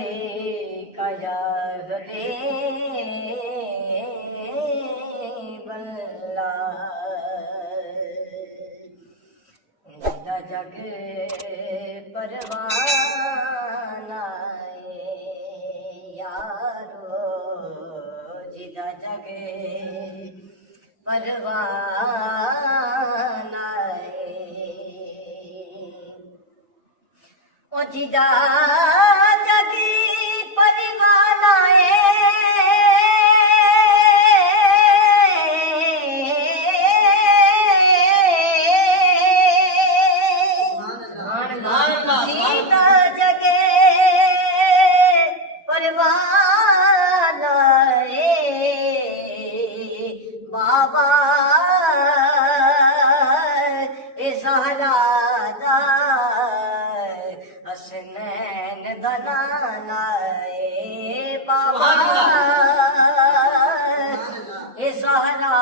علیک یا غریب اللہ جدا جگ پروان آئے یارو جدا جگ پروان آئے او جدا جگ پروان آئے بابا زہرا حسنین دلالائے بابا زہرا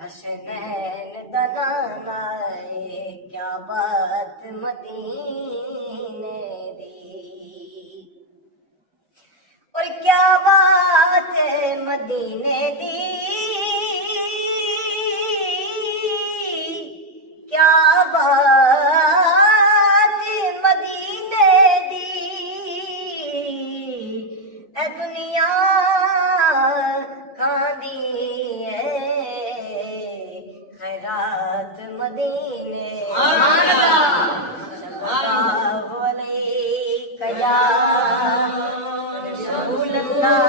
حسنین دلالائے کیا بات مدینے دی اور کیا بات مدینے دی کیا بات مدینے دی اے دنیا کھاندی ہے خیرات مدینے صلی اللہ علیہ یا رسول اللہ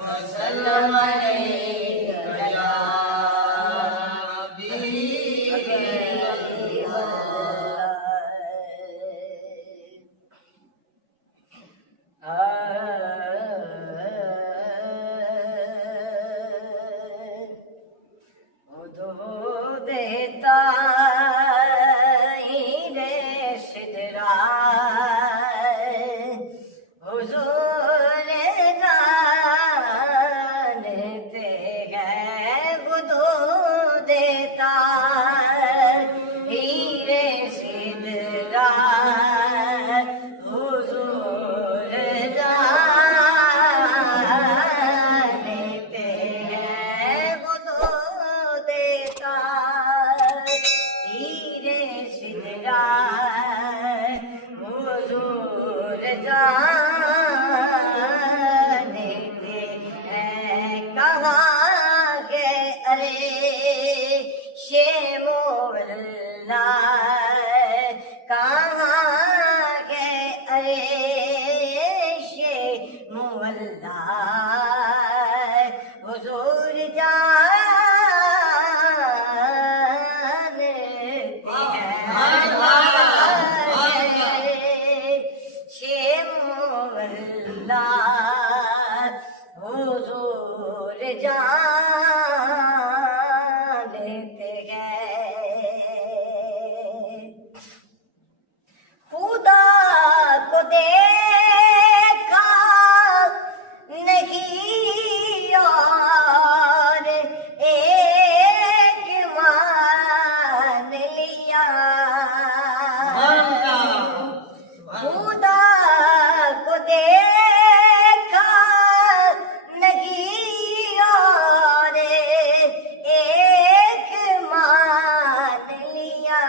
وسلم علیہ یا حبیب اللہ دیتا حضور جانتے ہیں بدو دیتا ہیرے سدرا حضور جانتے ہیں بدو دیتا ہیرے سدرا حضور جانتے ہیں کہاں کے ارے شیمولا کہاں کے ارے شیمولا حضور جانتے ہیں حضور جانتے ہیں خدا کو دیکھا نہیں اور ایک مان لیا خدا کو دیکھا نہیں اور ایک مان لیا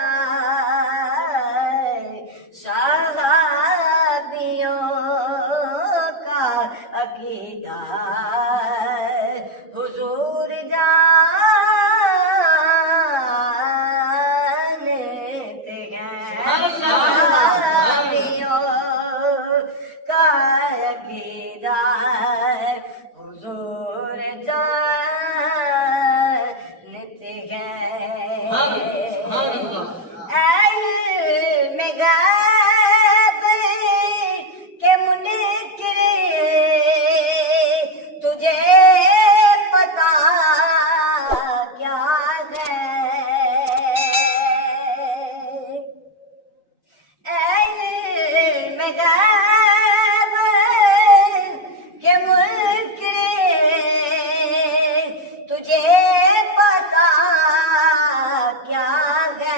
صحابیوں کا عقیدہ حضور جانتے ہیں صحابیوں کا عقیدہ حضور جانتے ہیں علم غیب کے منکر تجھے پتا کیا ہے علم غیب کے منکر تجھے پتا کیا ہے